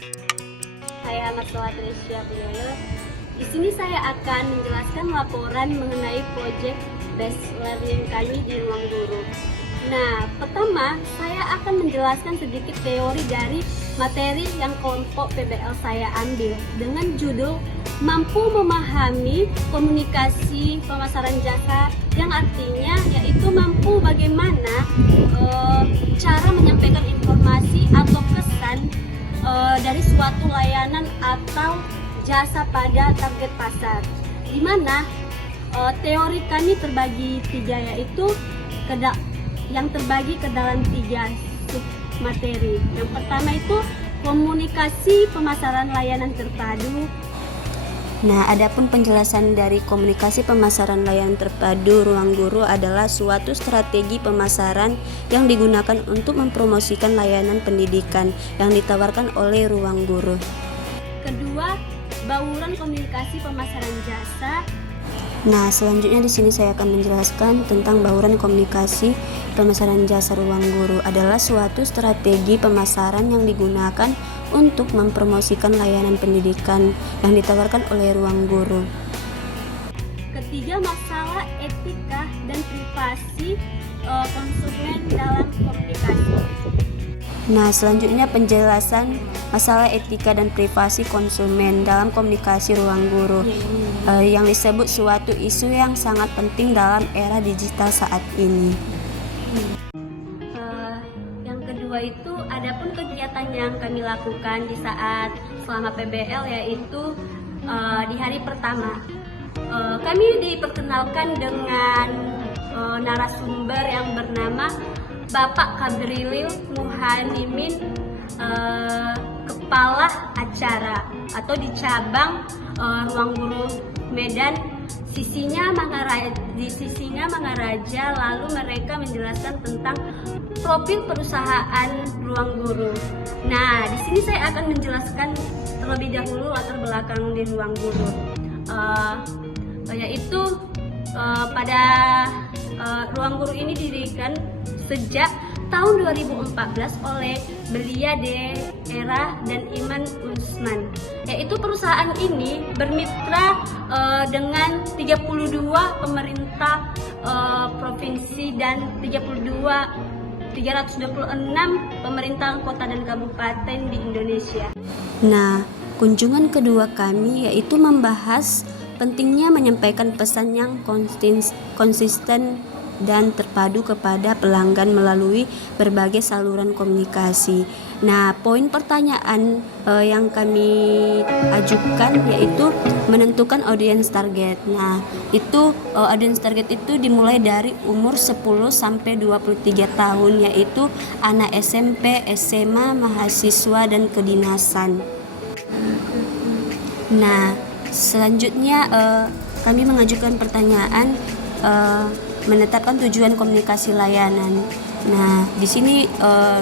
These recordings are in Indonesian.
Saya Marcela Tresya Pioyo. Di sini saya akan menjelaskan laporan mengenai proyek Best Learning kami di Ruang Guru. Nah, pertama saya akan menjelaskan sedikit teori dari materi yang kelompok PBL saya ambil dengan judul Mampu Memahami Komunikasi Pemasaran Jasa, yang artinya yaitu mampu bagaimana cara menyampaikan informasi atau kesan dari suatu layanan atau jasa pada target pasar, di mana teori kami terbagi tiga, yaitu yang terbagi ke dalam tiga sub materi. Yang pertama itu komunikasi pemasaran layanan terpadu. Nah, adapun penjelasan dari komunikasi pemasaran layanan terpadu Ruang Guru adalah suatu strategi pemasaran yang digunakan untuk mempromosikan layanan pendidikan yang ditawarkan oleh Ruang Guru. Kedua, bauran komunikasi pemasaran jasa. Nah, selanjutnya di sini saya akan menjelaskan tentang bauran komunikasi pemasaran jasa Ruang Guru adalah suatu strategi pemasaran yang digunakan untuk mempromosikan layanan pendidikan yang ditawarkan oleh Ruang Guru. Ketiga, masalah etika dan privasi konsumen dalam komunikasi. Nah, selanjutnya penjelasan masalah etika dan privasi konsumen dalam komunikasi Ruang Guru yang disebut suatu isu yang sangat penting dalam era digital saat ini. Yang kedua itu adapun kegiatan yang kami lakukan di saat selama PBL, yaitu di hari pertama kami diperkenalkan dengan narasumber yang bernama Bapak Kabrilil Muhanimin, kepala acara atau di cabang Ruang Guru Medan di sisinya Mangaraja. Lalu mereka menjelaskan tentang profil perusahaan Ruang Guru. Nah, di sini saya akan menjelaskan terlebih dahulu latar belakang di Ruang Guru, yaitu pada Ruang Guru ini didirikan sejak tahun 2014 oleh Belia Daerah dan Iman Usman, yaitu perusahaan ini bermitra dengan 32 pemerintah provinsi dan 326 pemerintah kota dan kabupaten di Indonesia. Nah, kunjungan kedua kami yaitu membahas pentingnya menyampaikan pesan yang konsisten dan terpadu kepada pelanggan melalui berbagai saluran komunikasi. Nah, poin pertanyaan yang kami ajukan yaitu menentukan audience target. Nah, itu audience target itu dimulai dari umur 10 sampai 23 tahun, yaitu anak SMP, SMA, mahasiswa dan kedinasan. Nah, selanjutnya kami mengajukan pertanyaan menetapkan tujuan komunikasi layanan. Nah, di sini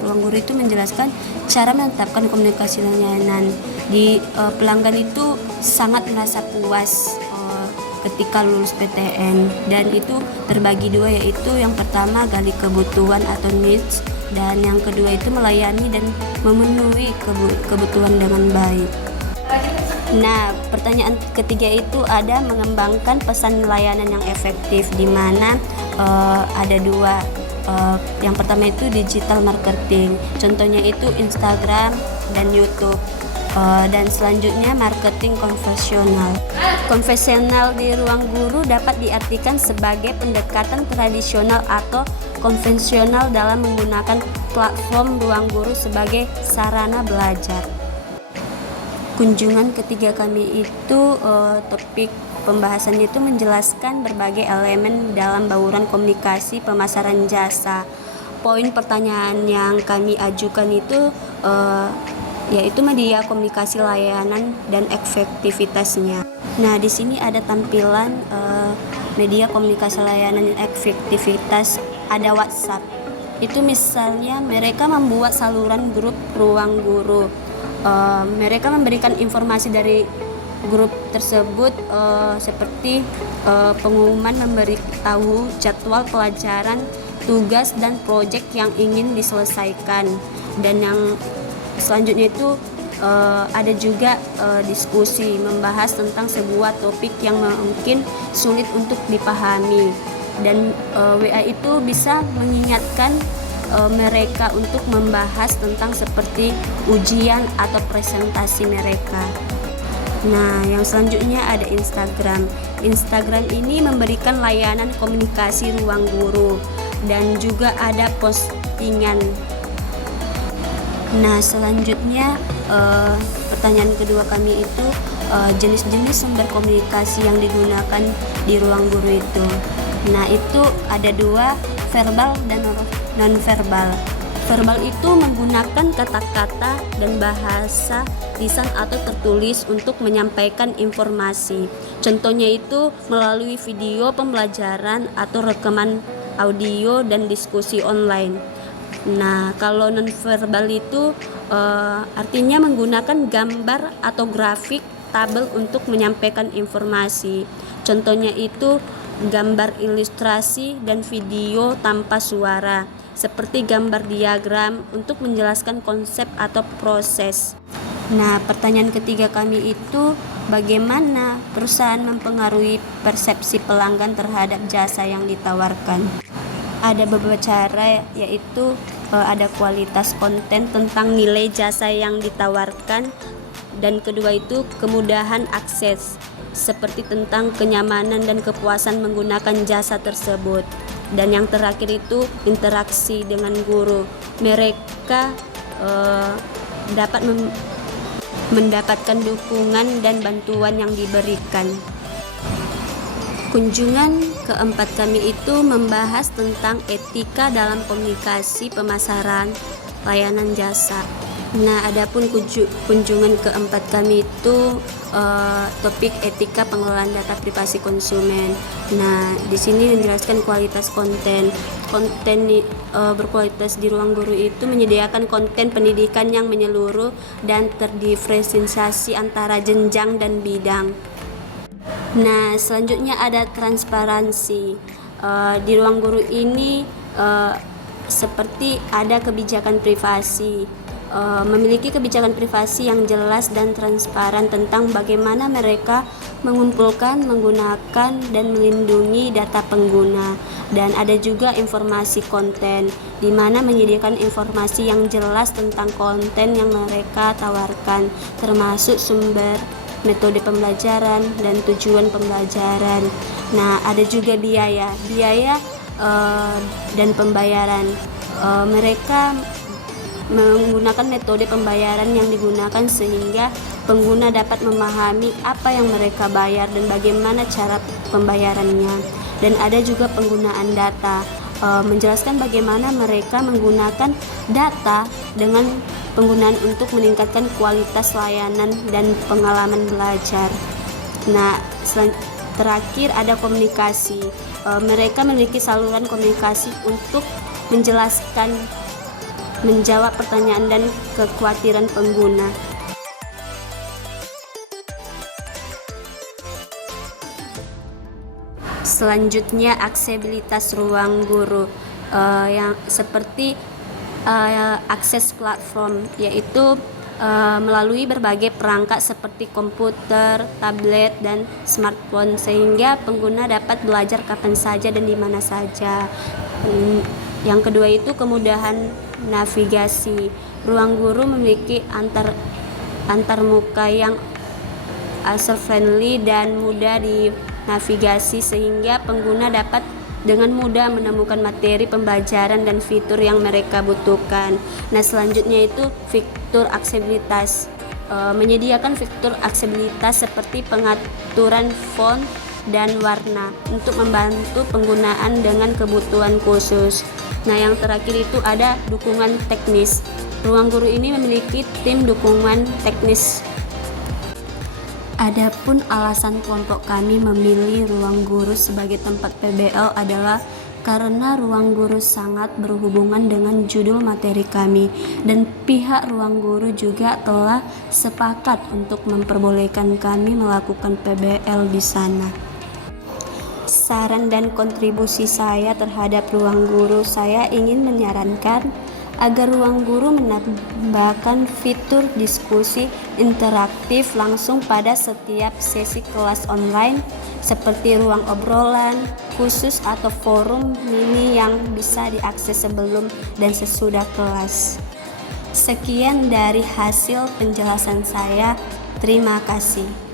Ruang Guru itu menjelaskan cara menetapkan komunikasi layanan. Di pelanggan itu sangat merasa puas ketika lulus PTN, dan itu terbagi dua, yaitu yang pertama gali kebutuhan atau needs, dan yang kedua itu melayani dan memenuhi kebutuhan dengan baik. Nah, pertanyaan ketiga itu ada mengembangkan pesan layanan yang efektif, di mana ada dua. Yang pertama itu digital marketing, contohnya itu Instagram dan YouTube. Dan selanjutnya marketing konvensional. Konvensional di Ruang Guru dapat diartikan sebagai pendekatan tradisional atau konvensional dalam menggunakan platform Ruang Guru sebagai sarana belajar. Kunjungan ketiga kami itu topik pembahasannya itu menjelaskan berbagai elemen dalam bauran komunikasi pemasaran jasa. Poin pertanyaan yang kami ajukan itu yaitu media komunikasi layanan dan efektivitasnya. Nah, di sini ada tampilan media komunikasi layanan dan efektivitas. Ada WhatsApp. Itu misalnya mereka membuat saluran grup Ruang Guru. Mereka memberikan informasi dari grup tersebut seperti pengumuman, memberitahu jadwal pelajaran, tugas dan proyek yang ingin diselesaikan. Dan yang selanjutnya itu ada juga diskusi membahas tentang sebuah topik yang mungkin sulit untuk dipahami, dan WA itu bisa mengingatkan mereka untuk membahas tentang seperti ujian atau presentasi mereka. Nah, yang selanjutnya ada Instagram. Instagram ini memberikan layanan komunikasi ruang guru dan juga ada postingan. Nah, selanjutnya pertanyaan kedua kami itu jenis-jenis sumber komunikasi yang digunakan di ruang guru itu. Nah, itu ada dua, verbal dan non-verbal. Verbal itu menggunakan kata-kata dan bahasa lisan atau tertulis untuk menyampaikan informasi. Contohnya itu melalui video pembelajaran atau rekaman audio dan diskusi online. Nah, kalau non-verbal itu artinya menggunakan gambar atau grafik, tabel untuk menyampaikan informasi. Contohnya itu gambar ilustrasi dan video tanpa suara, seperti gambar diagram untuk menjelaskan konsep atau proses. Nah, pertanyaan ketiga kami itu bagaimana perusahaan mempengaruhi persepsi pelanggan terhadap jasa yang ditawarkan. Ada beberapa cara, yaitu ada kualitas konten tentang nilai jasa yang ditawarkan, dan kedua itu kemudahan akses seperti tentang kenyamanan dan kepuasan menggunakan jasa tersebut, dan yang terakhir itu interaksi dengan guru. Mereka dapat mendapatkan dukungan dan bantuan yang diberikan. Kunjungan keempat kami itu membahas tentang etika dalam komunikasi pemasaran layanan jasa. Nah, adapun kunjungan keempat kami itu topik etika pengelolaan data privasi konsumen. Nah, di sini menjelaskan kualitas konten. Konten berkualitas di ruang guru itu menyediakan konten pendidikan yang menyeluruh dan terdiferensiasi antara jenjang dan bidang. Nah, selanjutnya ada transparansi. Di ruang guru ini seperti ada kebijakan privasi. Memiliki kebijakan privasi yang jelas dan transparan tentang bagaimana mereka mengumpulkan, menggunakan, dan melindungi data pengguna. Dan ada juga informasi konten, di mana menyediakan informasi yang jelas tentang konten yang mereka tawarkan, termasuk sumber, metode pembelajaran, dan tujuan pembelajaran. Nah, ada juga biaya dan pembayaran. Mereka menggunakan metode pembayaran yang digunakan sehingga pengguna dapat memahami apa yang mereka bayar dan bagaimana cara pembayarannya. Dan ada juga penggunaan data, menjelaskan bagaimana mereka menggunakan data dengan penggunaan untuk meningkatkan kualitas layanan dan pengalaman belajar. Nah, terakhir ada komunikasi. Mereka memiliki saluran komunikasi untuk menjawab pertanyaan dan kekhawatiran pengguna. Selanjutnya, aksesibilitas ruang guru, yang seperti akses platform, yaitu melalui berbagai perangkat seperti komputer, tablet, dan smartphone, sehingga pengguna dapat belajar kapan saja dan di mana saja. Yang kedua itu kemudahan navigasi. Ruang guru memiliki antarmuka yang user-friendly dan mudah dinavigasi, sehingga pengguna dapat dengan mudah menemukan materi pembelajaran dan fitur yang mereka butuhkan. Nah, selanjutnya itu fitur aksesibilitas. Menyediakan fitur aksesibilitas seperti pengaturan font dan warna untuk membantu penggunaan dengan kebutuhan khusus. Nah, yang terakhir itu ada dukungan teknis. Ruang guru ini memiliki tim dukungan teknis. Adapun alasan kelompok kami memilih ruang guru sebagai tempat PBL adalah karena ruang guru sangat berhubungan dengan judul materi kami, dan pihak ruang guru juga telah sepakat untuk memperbolehkan kami melakukan PBL di sana. Saran dan kontribusi saya terhadap ruang guru, saya ingin menyarankan agar ruang guru menambahkan fitur diskusi interaktif langsung pada setiap sesi kelas online seperti ruang obrolan khusus atau forum mini yang bisa diakses sebelum dan sesudah kelas. Sekian dari hasil penjelasan saya. Terima kasih.